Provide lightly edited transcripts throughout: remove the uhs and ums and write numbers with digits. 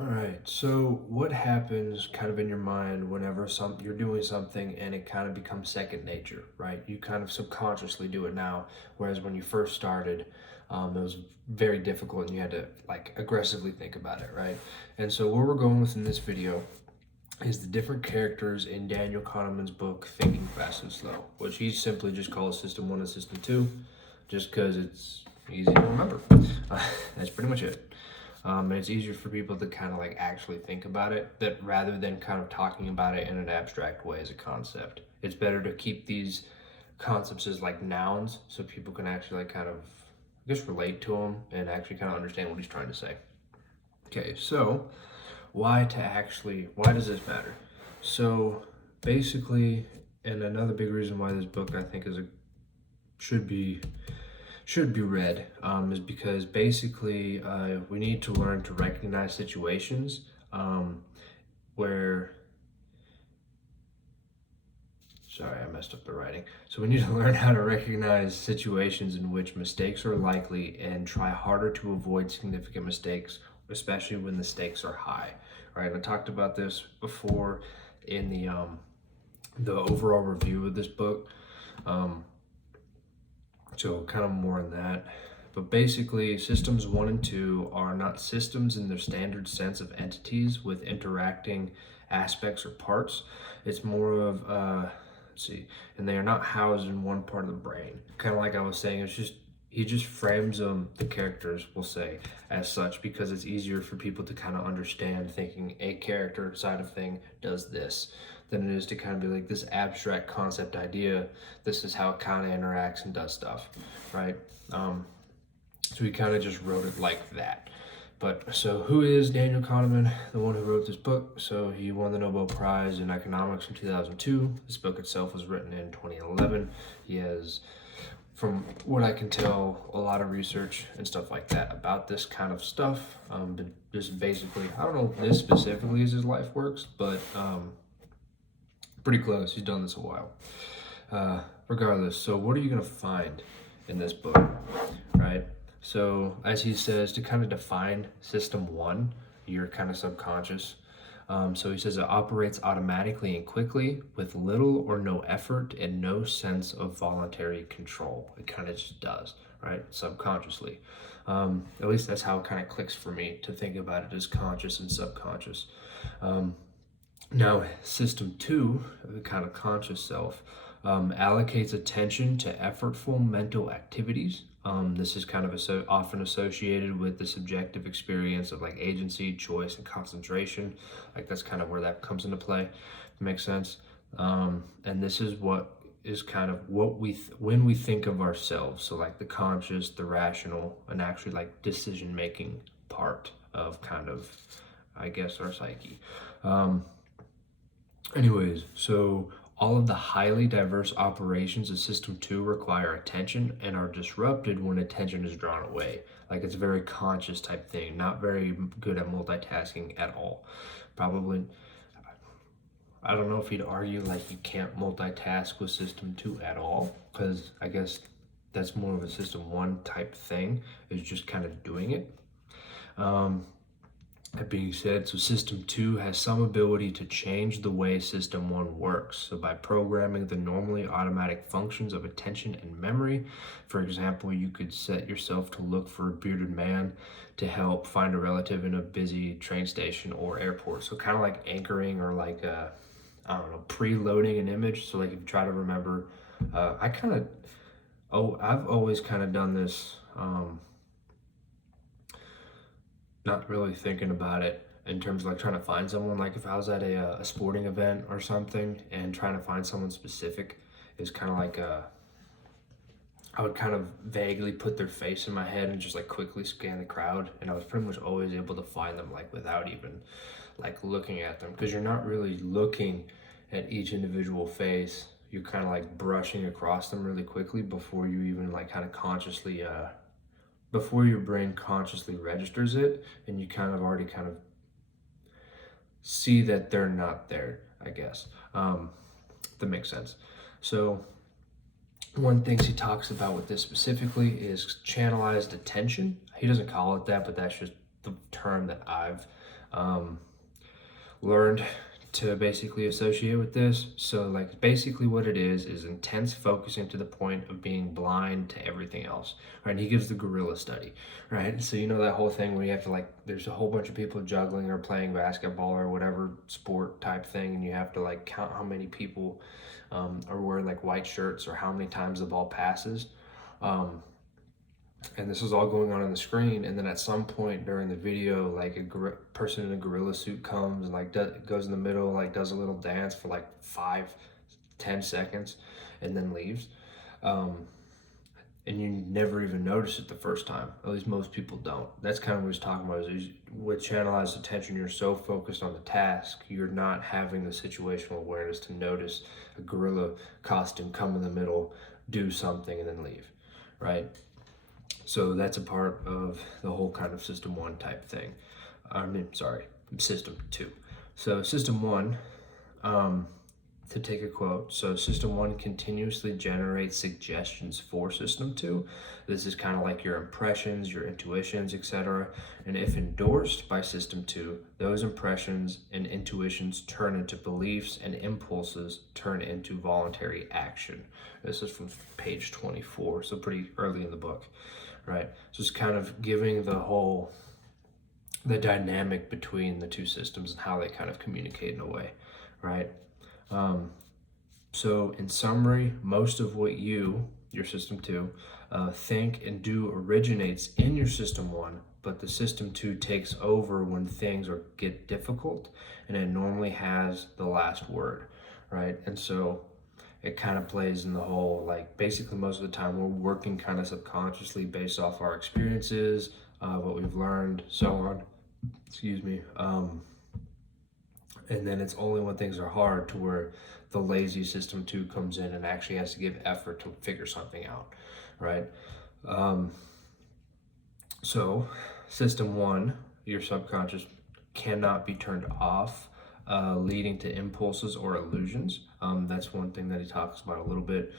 All right. So what happens kind of in your mind whenever you're doing something and it kind of becomes second nature, right? You kind of subconsciously do it now, whereas when you first started, it was very difficult and you had to like aggressively think about it, right? And so where we're going with in this video is the different characters in Daniel Kahneman's book Thinking Fast and Slow, which he simply just calls System 1 and System 2, just because it's easy to remember. That's pretty much it. And it's easier for people to kind of like actually think about it that rather than kind of talking about it in an abstract way as a concept. It's better to keep these concepts as like nouns so people can actually like kind of just relate to them and actually kind of understand what he's trying to say. Okay, so why does this matter? So basically, and another big reason why this book I think should be should be read is because basically we need to learn to recognize situations where sorry, I messed up the writing. So we need to learn how to recognize situations in which mistakes are likely and try harder to avoid significant mistakes, especially when the stakes are high. All right, I talked about this before in the overall review of this book. Um, so kind of more on that. But basically, systems 1 and 2 are not systems in their standard sense of entities with interacting aspects or parts. It's more of see, and they are not housed in one part of the brain. Kind of like I was saying, it's just he just frames the characters, we'll say, as such because it's easier for people to kind of understand thinking a character side of thing does this than it is to kind of be like this abstract concept idea. This is how it kind of interacts and does stuff, right? So he kind of just wrote it like that. But so who is Daniel Kahneman, the one who wrote this book? So he won the Nobel Prize in economics in 2002. This book itself was written in 2011. He has, from what I can tell, a lot of research and stuff like that about this kind of stuff. But just basically, I don't know if this specifically is his life works, but pretty close. He's done this a while. Regardless, so what are you going to find in this book, right? So as he says, to kind of define system 1, your kind of subconscious. So he says it operates automatically and quickly with little or no effort and no sense of voluntary control. It kind of just does, right? Subconsciously. At least that's how it kind of clicks for me to think about it as conscious and subconscious. Now, system 2, the kind of conscious self, allocates attention to effortful mental activities. This is kind of often associated with the subjective experience of like agency, choice, and concentration. Like that's kind of where that comes into play. Makes sense. And this is what is kind of what when we think of ourselves. So like the conscious, the rational, and actually like decision making part of kind of, I guess, our psyche. Anyways, so all of the highly diverse operations of System 2 require attention and are disrupted when attention is drawn away. Like it's a very conscious type thing, not very good at multitasking at all. Probably, I don't know if you'd argue like you can't multitask with System 2 at all, because I guess that's more of a System 1 type thing, is just kind of doing it. That being said, so System 2 has some ability to change the way System 1 works. So by programming the normally automatic functions of attention and memory, for example, you could set yourself to look for a bearded man to help find a relative in a busy train station or airport. So kind of like anchoring or like, I don't know, preloading an image. So like if you try to remember, I've always kind of done this, not really thinking about it in terms of like trying to find someone. Like if I was at a sporting event or something and trying to find someone specific, is kind of like I would kind of vaguely put their face in my head and just like quickly scan the crowd, and I was pretty much always able to find them like without even like looking at them, because you're not really looking at each individual face. You're kind of like brushing across them really quickly before you even like kind of consciously before your brain consciously registers it, and you kind of already kind of see that they're not there, I guess. That makes sense. So one thing he talks about with this specifically is channelized attention. He doesn't call it that, but that's just the term that I've learned to basically associate with this. So like basically what it is intense focusing to the point of being blind to everything else, right? And he gives the gorilla study, right? So you know that whole thing where you have to, like, there's a whole bunch of people juggling or playing basketball or whatever sport type thing, and you have to like count how many people are wearing like white shirts or how many times the ball passes. And this is all going on the screen, and then at some point during the video, like a person in a gorilla suit comes and like goes in the middle, like does a little dance for like 5-10 seconds and then leaves, and you never even notice it the first time. At least most people don't. That's kind of what he's talking about, is with channelized attention, you're so focused on the task, you're not having the situational awareness to notice a gorilla costume come in the middle, do something, and then leave, right? So that's a part of the whole kind of system 1 type thing. System 2. So system 1, to take a quote, so system 1 continuously generates suggestions for system 2. This is kind of like your impressions, your intuitions, etc. And if endorsed by system 2, those impressions and intuitions turn into beliefs, and impulses turn into voluntary action. This is from page 24, so pretty early in the book, right? So it's kind of giving the dynamic between the two systems and how they kind of communicate in a way, right? So in summary, most of what your system 2, think and do originates in your system 1, but the system 2 takes over when things get difficult, and it normally has the last word, right? And so it kind of plays in the whole, like, basically most of the time we're working kind of subconsciously based off our experiences, what we've learned, so on. Excuse me. And then it's only when things are hard to where the lazy system 2 comes in and actually has to give effort to figure something out, right? So system 1, your subconscious, cannot be turned off, leading to impulses or illusions. That's one thing that he talks about a little bit.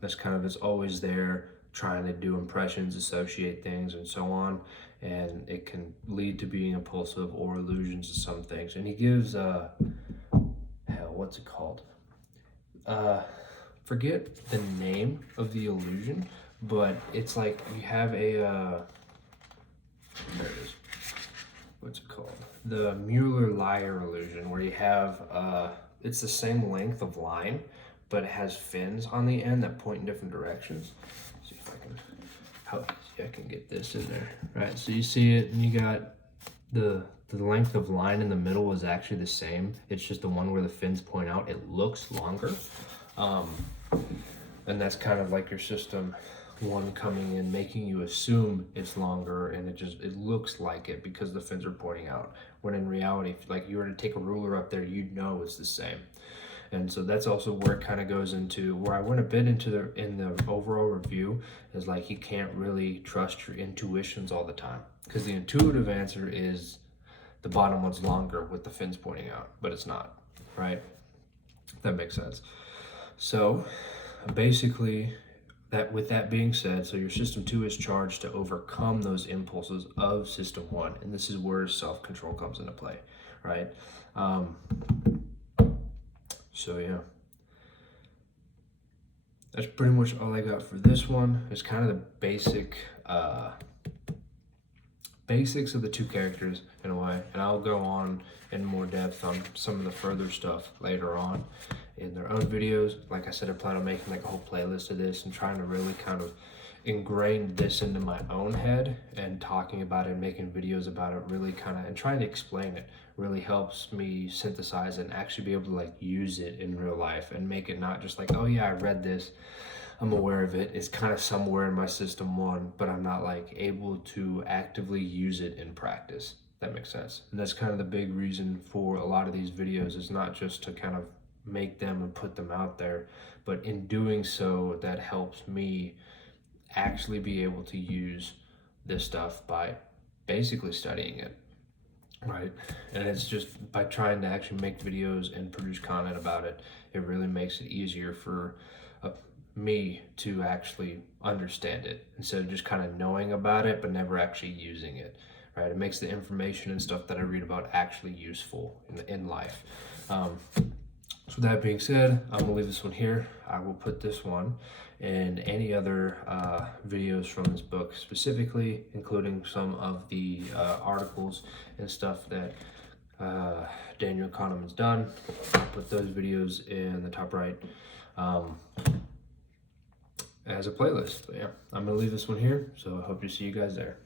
That's kind of, it's always there, trying to do impressions, associate things, and so on, and it can lead to being impulsive or illusions of some things. And he gives what's it called? Forget the name of the illusion, but it's like you have a there it is. What's it called? The Mueller-Lyer illusion, where you have it's the same length of line, but it has fins on the end that point in different directions. See if I can, how easy I can get this in there. Right, so you see it, and you got the length of line in the middle is actually the same. It's just the one where the fins point out, it looks longer. And that's kind of like your system 1 coming in, making you assume it's longer, and it looks like it because the fins are pointing out, when in reality, if like you were to take a ruler up there, you'd know it's the same. And so that's also where it kind of goes into, where I went a bit into in the overall review, is like you can't really trust your intuitions all the time, because the intuitive answer is the bottom one's longer with the fins pointing out, but it's not, right? That makes sense. So basically, with that being said, so your system 2 is charged to overcome those impulses of system 1, and this is where self-control comes into play, right? So yeah, that's pretty much all I got for this one. It's kind of the basics of the 2 characters in a way, and I'll go on in more depth on some of the further stuff later on in their own videos. Like I said, I plan on making like a whole playlist of this and trying to really kind of ingrain this into my own head, and talking about it and making videos about it, really kind of, and trying to explain it really helps me synthesize and actually be able to like use it in real life, and make it not just like, oh yeah, I read this, I'm aware of it, it's kind of somewhere in my system 1, but I'm not like able to actively use it in practice. That makes sense. And that's kind of the big reason for a lot of these videos, is not just to kind of make them and put them out there, but in doing so, that helps me actually be able to use this stuff by basically studying it, right? And it's just by trying to actually make videos and produce content about it, it really makes it easier for me to actually understand it, instead of just kind of knowing about it but never actually using it, right? It makes the information and stuff that I read about actually useful in life. So with that being said, I'm gonna leave this one here. I will put this one and any other videos from this book specifically, including some of the articles and stuff that Daniel Kahneman's done. I'll put those videos in the top right as a playlist. But yeah, I'm gonna leave this one here, so I hope to see you guys there.